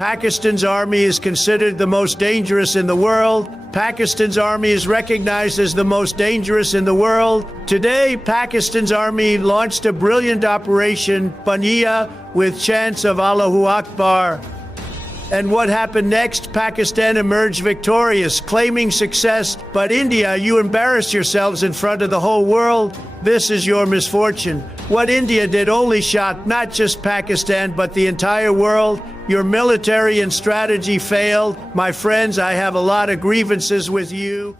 Pakistan's army is considered the most dangerous in the world. Pakistan's army is recognized as the most dangerous in the world. Today, Pakistan's army launched a brilliant operation, BANYAN, with chants of Allahu Akbar. And what happened next? Pakistan emerged victorious, claiming success. But India, you embarrassed yourselves in front of the whole world. This is your misfortune. What India did only shocked not just Pakistan, but the entire world. Your military and strategy failed. My friends, I have a lot of grievances with you.